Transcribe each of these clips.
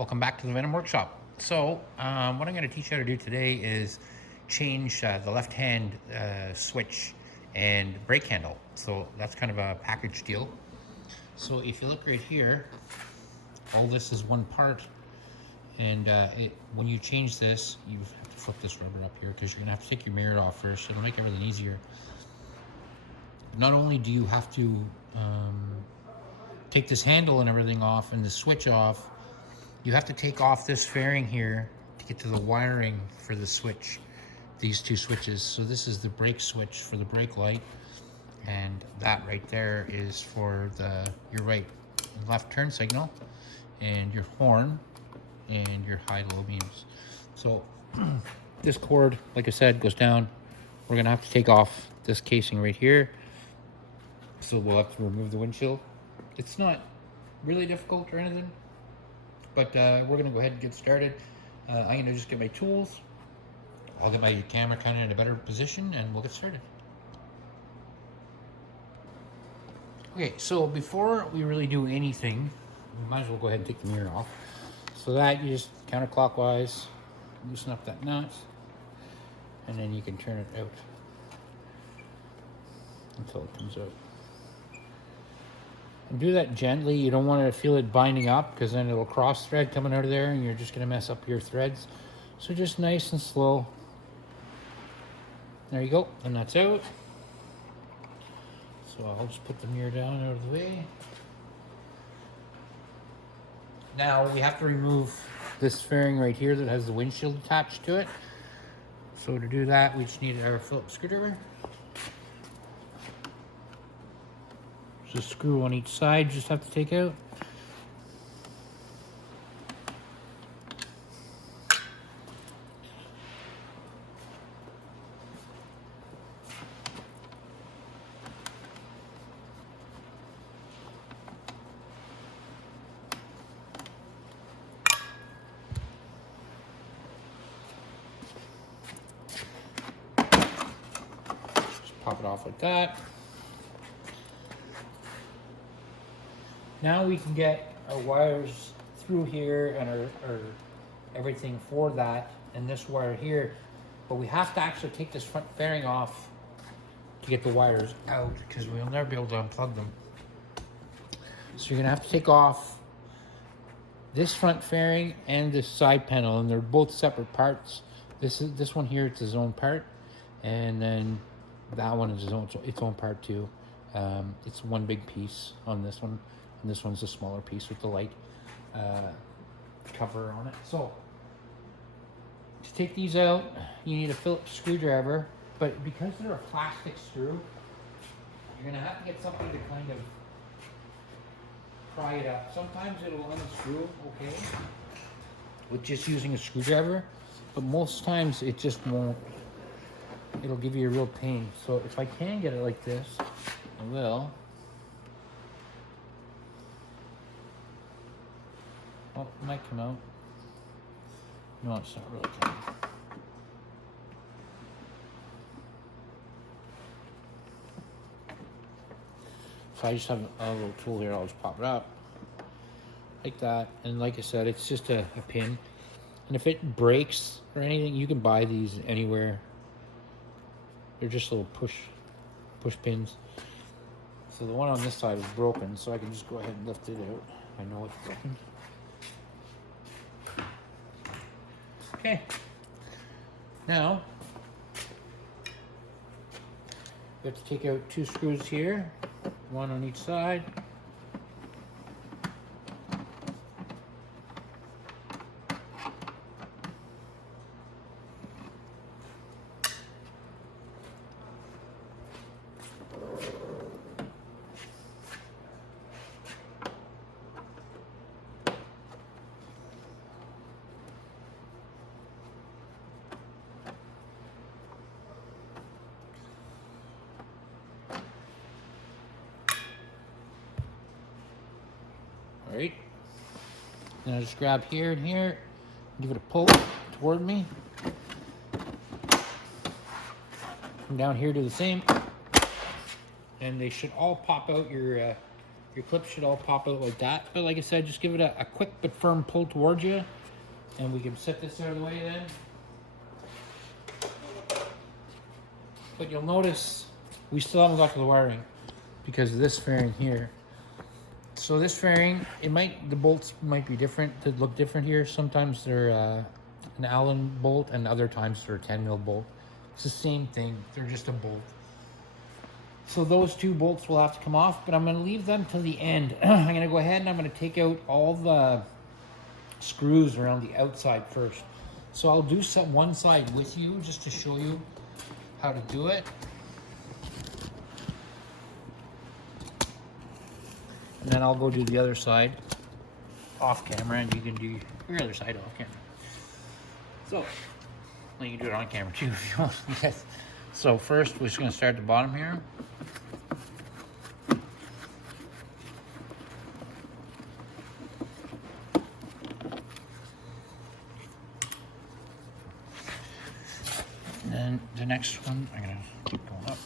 Welcome back to the Venom Workshop. So what I'm going to teach you how to do today is change the left hand switch and brake handle. So that's kind of a package deal. So if you look right here, all this is one part, and when you change this, you have to flip this rubber up here because you're going to have to take your mirror off first. It'll make everything easier. Not only do you have to take this handle and everything off and the switch off, you have to take off this fairing here to get to the wiring for the switch, these two switches. So this is the brake switch for the brake light, and that right there is for your right and left turn signal, and your horn, and your high-low beams. So this cord, like I said, goes down. We're gonna have to take off this casing right here. So we'll have to remove the windshield. It's not really difficult or anything, but we're gonna go ahead and get started. I'm gonna just get my tools. I'll get my camera kind of in a better position and we'll get started. Okay, so before we really do anything, we might as well go ahead and take the mirror off. So that you just counterclockwise loosen up that nut, and then you can turn it out until it comes out. And do that gently. You don't want to feel it binding up because then it'll cross thread coming out of there and you're just going to mess up your threads. So just nice and slow. There you go, and that's out. So I'll just put the mirror down out of the way. Now we have to remove this fairing right here that has the windshield attached to it. So to do that, we just need our Phillips screwdriver. There's a screw on each side you just have to take out. Just pop it off like that. Now we can get our wires through here and our everything for that, and this wire here, but we have to actually take this front fairing off to get the wires out because we'll never be able to unplug them. So you're gonna have to take off this front fairing and this side panel, and they're both separate parts. This one here, it's his own part, and then that one is its own part too. It's one big piece on this one. And this one's a smaller piece with the light cover on it. So to take these out, you need a Phillips screwdriver, but because they're a plastic screw, you're gonna have to get something to kind of pry it up. Sometimes it'll unscrew okay with just using a screwdriver, but most times it just won't. It'll give you a real pain. So if I can get it like this, I will. Oh, it might come out. No, it's not really coming. So I just have a little tool here. I'll just pop it up like that. And like I said, it's just a pin. And if it breaks or anything, you can buy these anywhere. They're just little push pins. So the one on this side is broken, so I can just go ahead and lift it out. I know it's broken. Okay, now we have to take out two screws here, one on each side. All right, then I just grab here and here, give it a pull toward me. Come down here, do the same, and they should all pop out your Your clips should all pop out like that. But like I said, just give it a quick but firm pull towards you. And we can set this out of the way then. But you'll notice we still haven't got to the wiring because of this fairing here. So this fairing, the bolts might be different, to look different here. Sometimes they're an Allen bolt and other times they're a 10mm bolt. It's the same thing, they're just a bolt. So those two bolts will have to come off, but I'm gonna leave them till the end. I'm gonna go ahead and I'm gonna take out all the screws around the outside first. So I'll do one side with you just to show you how to do it. And then I'll go do the other side off camera, and you can do your other side off camera. So, well, you can do it on camera too if you want. Yes. So first, we're just going to start at the bottom here. And then the next one, I'm going to keep going up.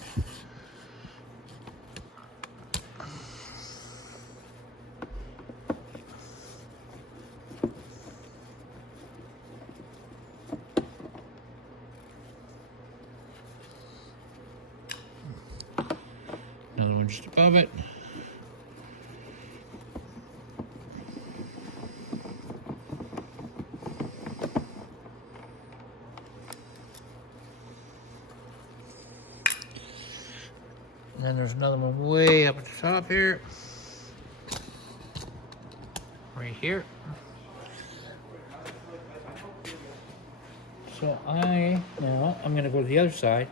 Another one just above it. And then there's another one way up at the top here. Right here. So now I'm going to go to the other side.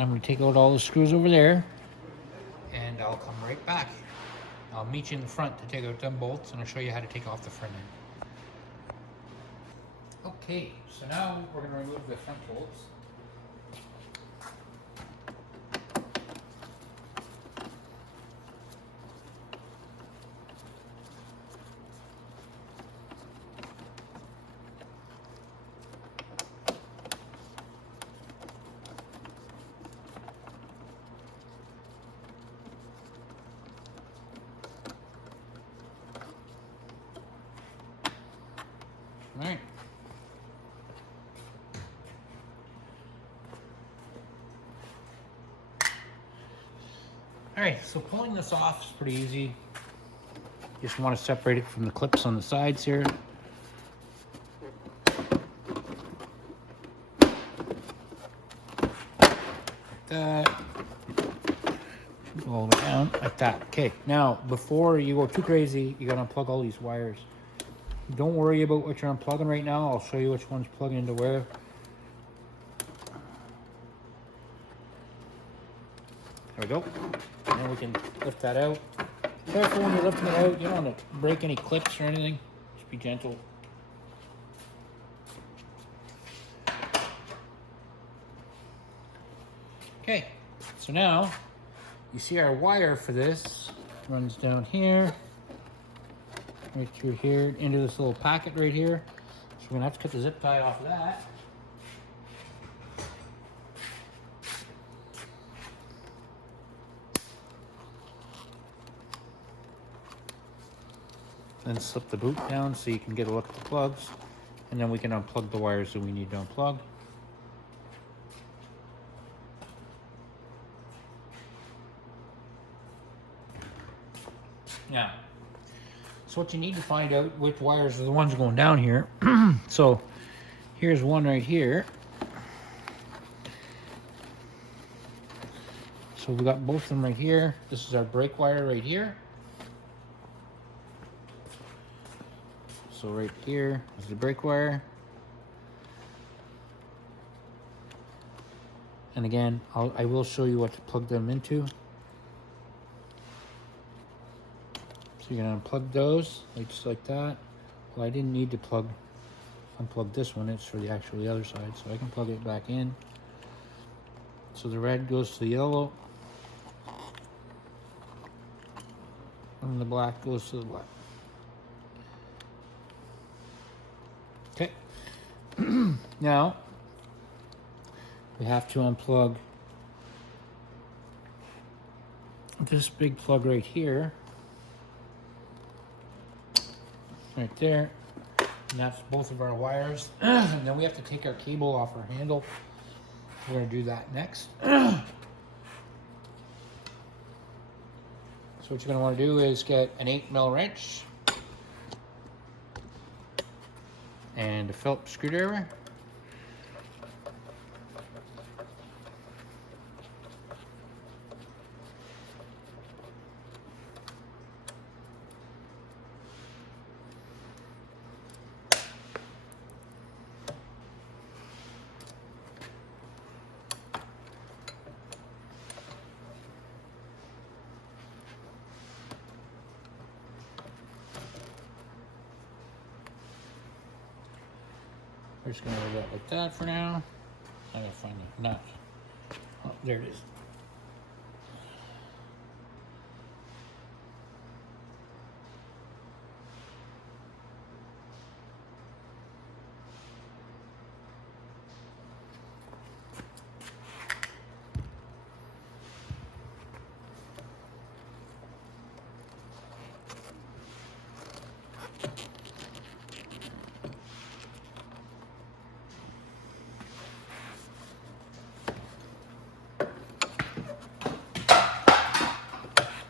I'm going to take out all the screws over there, and I'll come right back. I'll meet you in the front to take out them bolts, and I'll show you how to take off the front end. Okay, so now we're going to remove the front bolts. Alright. Alright, so pulling this off is pretty easy. Just want to separate it from the clips on the sides here. That. Go all the way down like that. Okay, now before you go too crazy, you gotta unplug all these wires. Don't worry about what you're unplugging right now. I'll show you which one's plugging into where. There we go. And then we can lift that out. Careful when you're lifting it out. You don't want to break any clips or anything. Just be gentle. Okay, so now you see our wire for this runs down here. Right through here into this little packet right here. So we're gonna have to cut the zip tie off of that. Then slip the boot down so you can get a look at the plugs. And then we can unplug the wires that we need to unplug. Now, so what you need to find out which wires are the ones going down here. So here's one right here. So we got both of them right here. This is our brake wire right here. So right here is the brake wire. And again, I will show you what to plug them into. So you're gonna unplug those, just like that. Well, I didn't need to unplug this one, it's for the other side, so I can plug it back in. So the red goes to the yellow, and the black goes to the black. Okay. Now, we have to unplug this big plug right here, right there, and that's both of our wires. And then we have to take our cable off our handle. We're going to do that next. So what you're going to want to do is get an 8mm wrench and a Phillips screwdriver. We're just going to leave that like that for now. I gotta find the nut. Oh, there it is.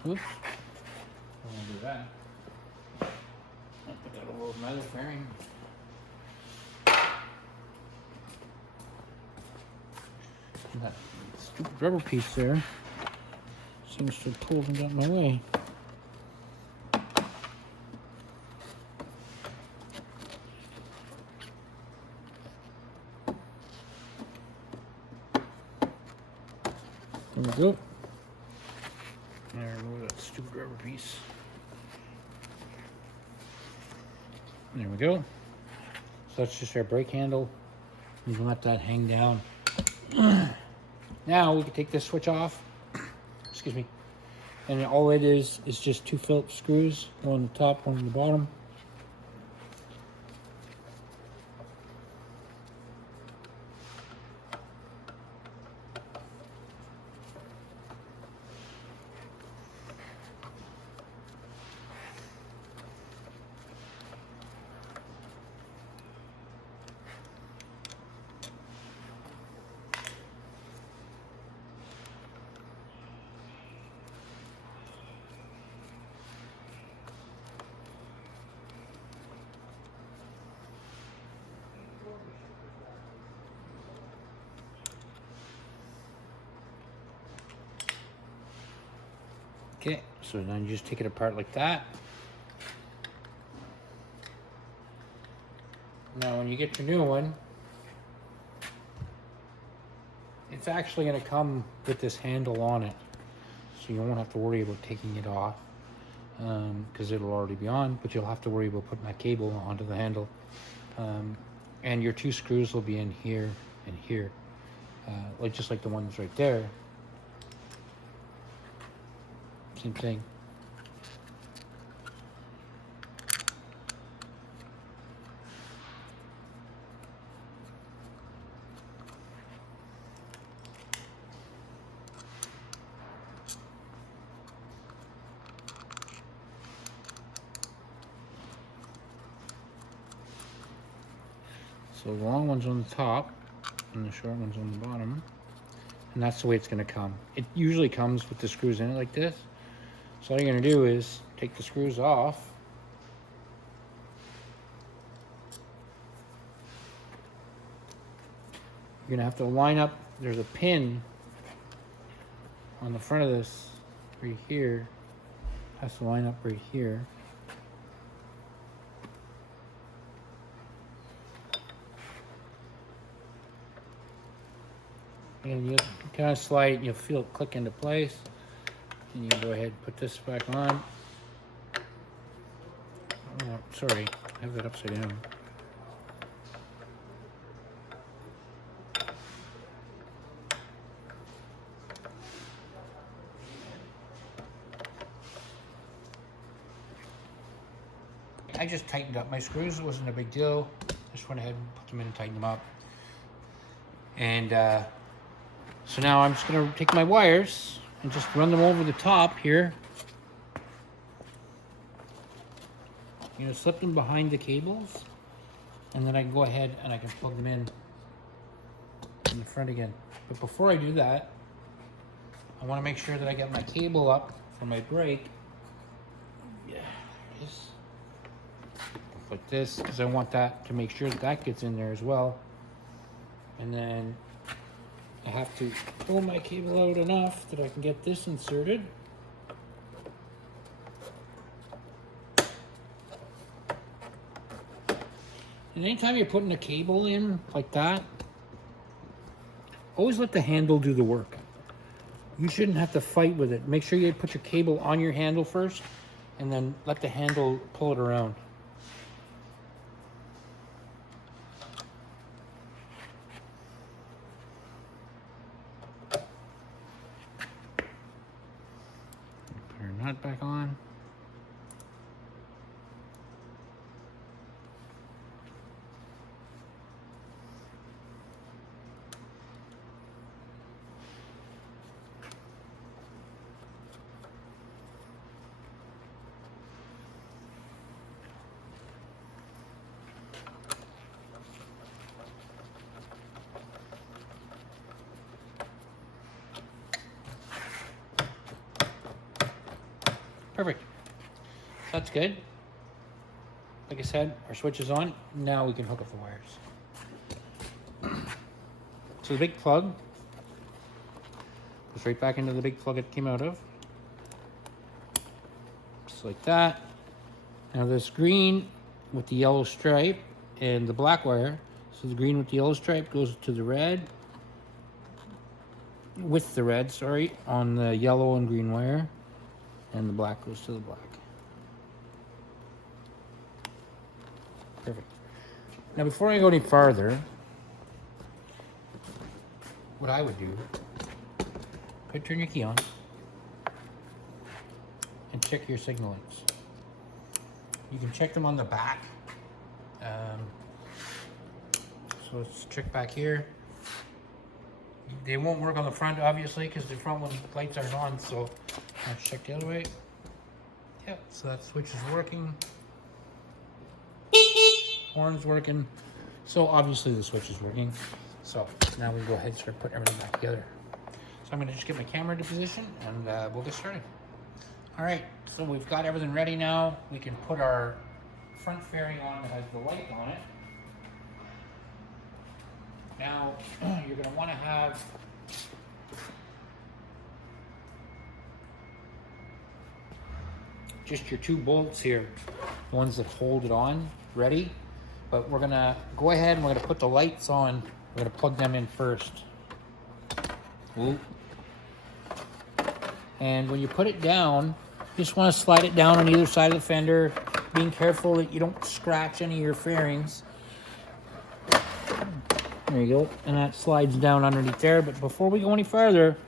Oops. I won't do that. I'll put that over my other fairing. And that stupid rubber piece there seems to have pulled and got in my way. There we go. There, remove that stupid rubber piece. There we go. So that's just our brake handle. You can let that hang down. Now we can take this switch off. Excuse me. And all it is just 2 Phillips screws, one on the top, one on the bottom. Okay, so then you just take it apart like that. Now when you get your new one, it's actually going to come with this handle on it. So you won't have to worry about taking it off because it'll already be on, but you'll have to worry about putting that cable onto the handle. And your 2 screws will be in here and here, like just like the ones right there. Same thing. So the long one's on the top and the short one's on the bottom. And that's the way it's going to come. It usually comes with the screws in it like this. So all you're going to do is take the screws off. You're going to have to line up. There's a pin on the front of this right here. Has to line up right here. And you kind of slide it and you'll feel it click into place. And you can go ahead and put this back on. Oh, sorry, I have that upside down. I just tightened up my screws. It wasn't a big deal. Just went ahead and put them in and tightened them up. And so now I'm just going to take my wires and just run them over the top here. You know, slip them behind the cables, and then I can go ahead and I can plug them in the front again. But before I do that, I want to make sure that I get my cable up for my brake. Yeah, it is. Like this, because I want that to make sure that that gets in there as well. And then I have to pull my cable out enough that I can get this inserted. And anytime you're putting a cable in like that, always let the handle do the work. You shouldn't have to fight with it. Make sure you put your cable on your handle first, and then let the handle pull it around. Put our nut back on. Perfect. That's good. Like I said, our switch is on. Now we can hook up the wires. So the big plug goes right back into the big plug it came out of. Just like that. Now this green with the yellow stripe and the black wire. So the green with the yellow stripe goes to the red. With the red, sorry, on the yellow and green wire. And the black goes to the black. Perfect. Now before I go any farther, what I would do, I'd turn your key on and check your signal lights. You can check them on the back. So let's check back here. They won't work on the front, obviously, because the front one lights aren't on, so let's check the other way. Yeah, so that switch is working. Horn's working. So obviously the switch is working. So now we go ahead and start putting everything back together. So I'm gonna just get my camera into position and we'll get started. All right, so we've got everything ready now. We can put our front fairing on that has the light on it. Now, you're gonna wanna have just your 2 bolts here, the ones that hold it on, ready. But we're gonna go ahead and we're gonna put the lights on. We're gonna plug them in first. Ooh. And when you put it down, you just wanna slide it down on either side of the fender, being careful that you don't scratch any of your fairings. There you go, and that slides down underneath there. But before we go any farther,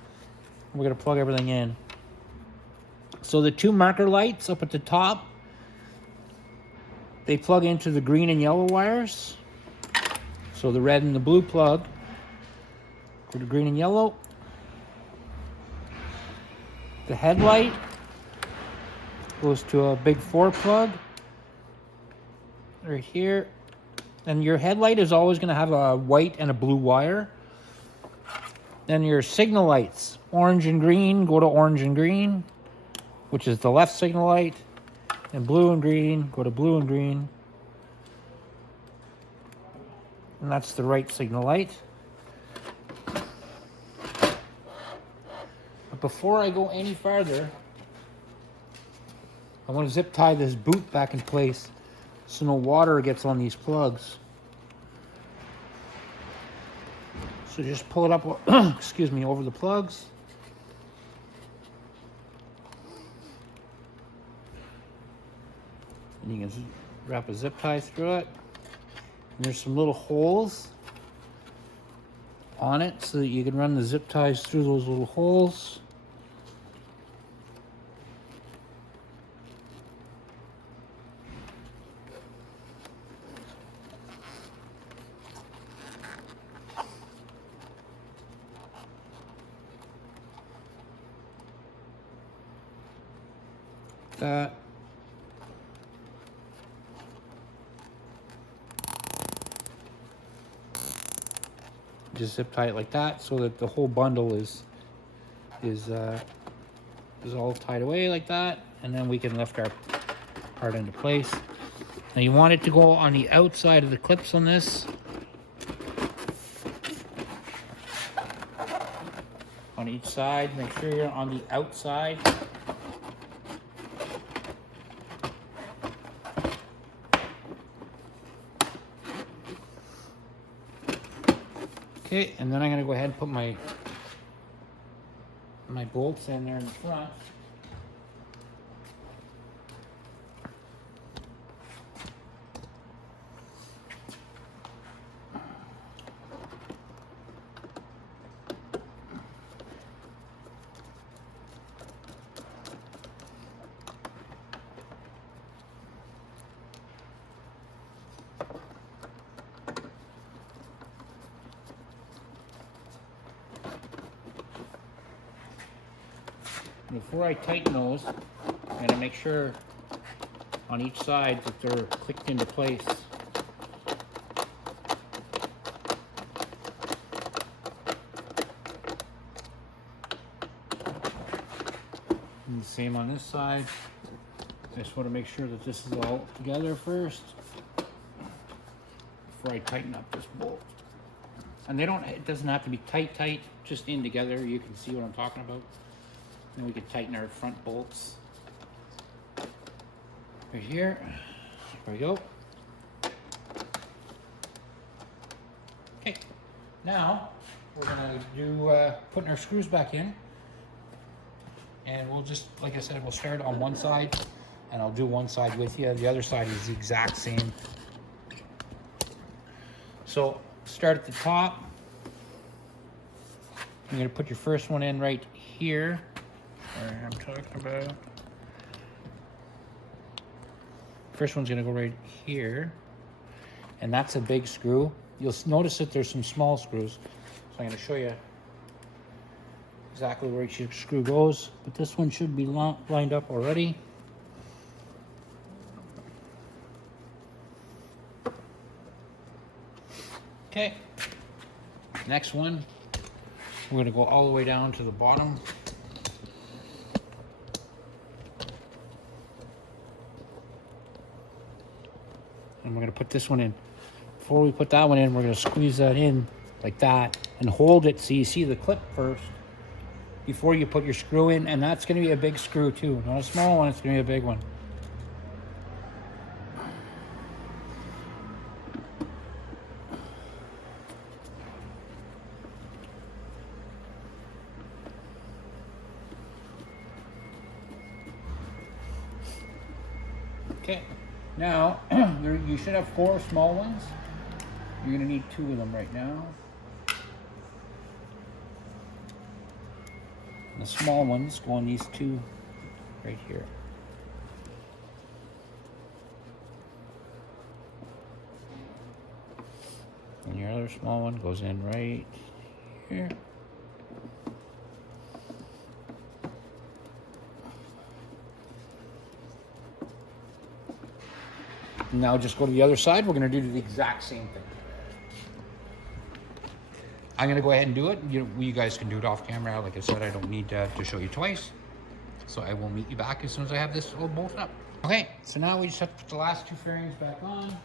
we're gonna plug everything in. So the 2 marker lights up at the top, they plug into the green and yellow wires. So the red and the blue plug for the green and yellow. The headlight goes to a big 4 plug right here. And your headlight is always going to have a white and a blue wire. Then your signal lights, orange and green, go to orange and green, which is the left signal light. And blue and green, go to blue and green. And that's the right signal light. But before I go any farther, I want to zip tie this boot back in place so no water gets on these plugs. So just pull it up, excuse me, over the plugs. And you can wrap a zip tie through it. And there's some little holes on it so that you can run the zip ties through those little holes. that. Just zip tie it like that so that the whole bundle is all tied away like that, and then we can lift our part into place. Now you want it to go on the outside of the clips on this. On each side, make sure you're on the outside. Okay, and then I'm gonna go ahead and put my bolts in there in the front. Before I tighten those, I'm going to make sure on each side that they're clicked into place. And the same on this side. I just want to make sure that this is all together first before I tighten up this bolt. And it doesn't have to be tight, just in together. You can see what I'm talking about. Then we can tighten our front bolts right here. There we go. Okay, now we're gonna do putting our screws back in, and we'll just, like I said, we'll start on one side, and I'll do one side with you. The other side is the exact same. So start at the top. You're gonna put your first one in right here. Where I'm talking about. First one's gonna go right here, and that's a big screw. You'll notice that there's some small screws, so I'm gonna show you exactly where each screw goes. But this one should be lined up already. Okay. Next one, we're gonna go all the way down to the bottom. And we're going to put this one in. Before we put that one in, we're going to squeeze that in like that and hold it so you see the clip first before you put your screw in. And that's going to be a big screw too. Not a small one, it's going to be a big one. Okay. Now, you should have 4 small ones. You're going to need 2 of them right now. The small ones go on these 2 right here. And your other small one goes in right here. Now just go to the other side. We're going to do the exact same thing. I'm going to go ahead and do it. You guys can do it off camera. Like I said, I don't need to show you twice. So I will meet you back as soon as I have this all bolted up. Okay, so now we just have to put the last 2 fairings back on.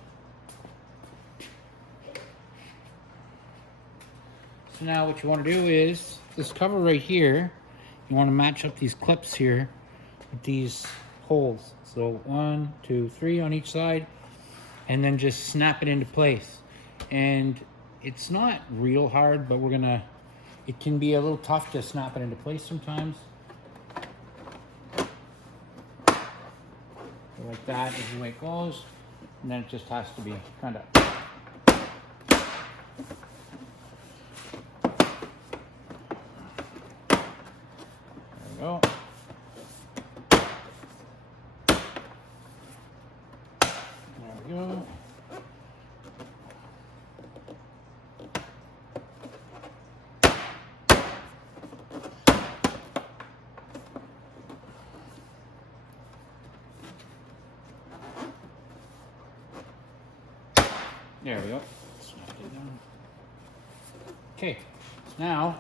So now what you want to do is, this cover right here, you want to match up these clips here with these holes. So 1, 2, 3 on each side, and then just snap it into place. And it's not real hard, but it can be a little tough to snap it into place sometimes. So like that is the way it goes. And then it just has to be kind of. There we go. Go. There we go. Snap it down. Okay, so now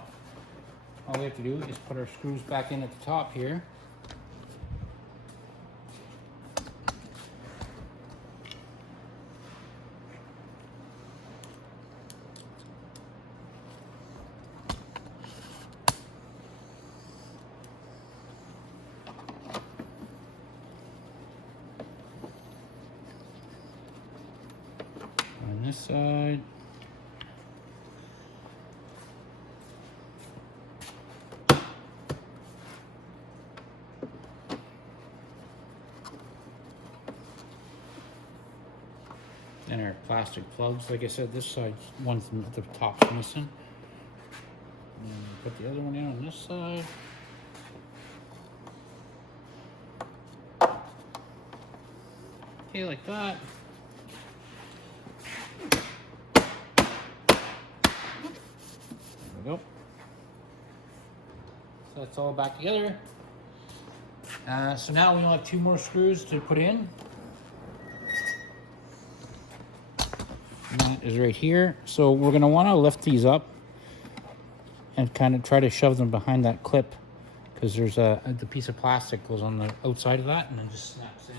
all we have to do is put our screws back in at the top here. On this side. And our plastic plugs, like I said, this side, one's at the top's missing. And put the other one in on this side. Okay, like that. There we go. So that's all back together. So now we only have 2 more screws to put in. And that is right here. So we're going to want to lift these up and kind of try to shove them behind that clip, because there's the piece of plastic goes on the outside of that and then just snaps in.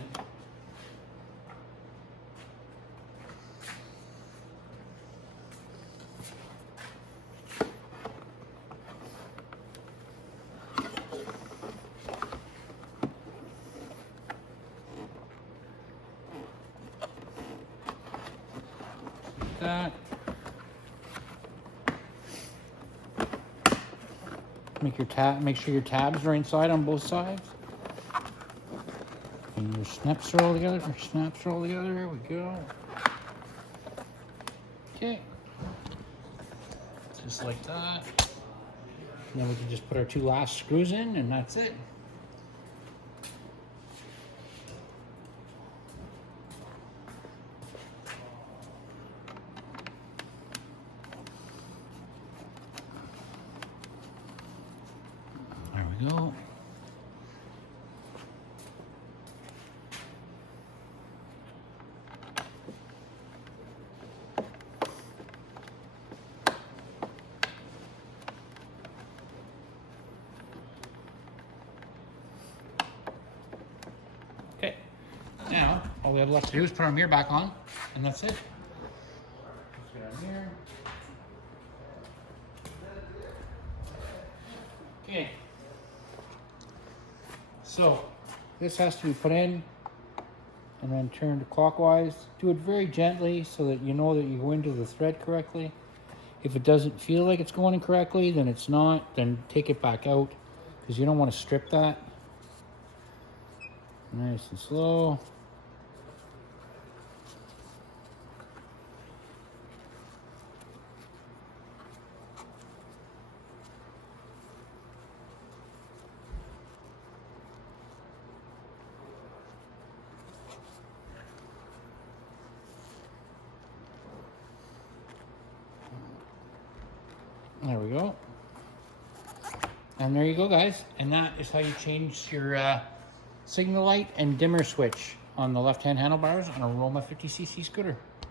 That. Make sure your tabs are inside on both sides. And your snaps are all together. There we go. Okay. Just like that. And then we can just put our 2 last screws in, and that's it. There we go. Okay, now all we have left to do is put our mirror back on, and that's it. Let's get our mirror. Okay. So this has to be put in and then turned clockwise. Do it very gently so that you know that you go into the thread correctly. If it doesn't feel like it's going in correctly, then it's not. Then take it back out, because you don't want to strip that. Nice and slow. There we go. And there you go, guys. And that is how you change your signal light and dimmer switch on the left-hand handlebars on a Roma 50cc scooter.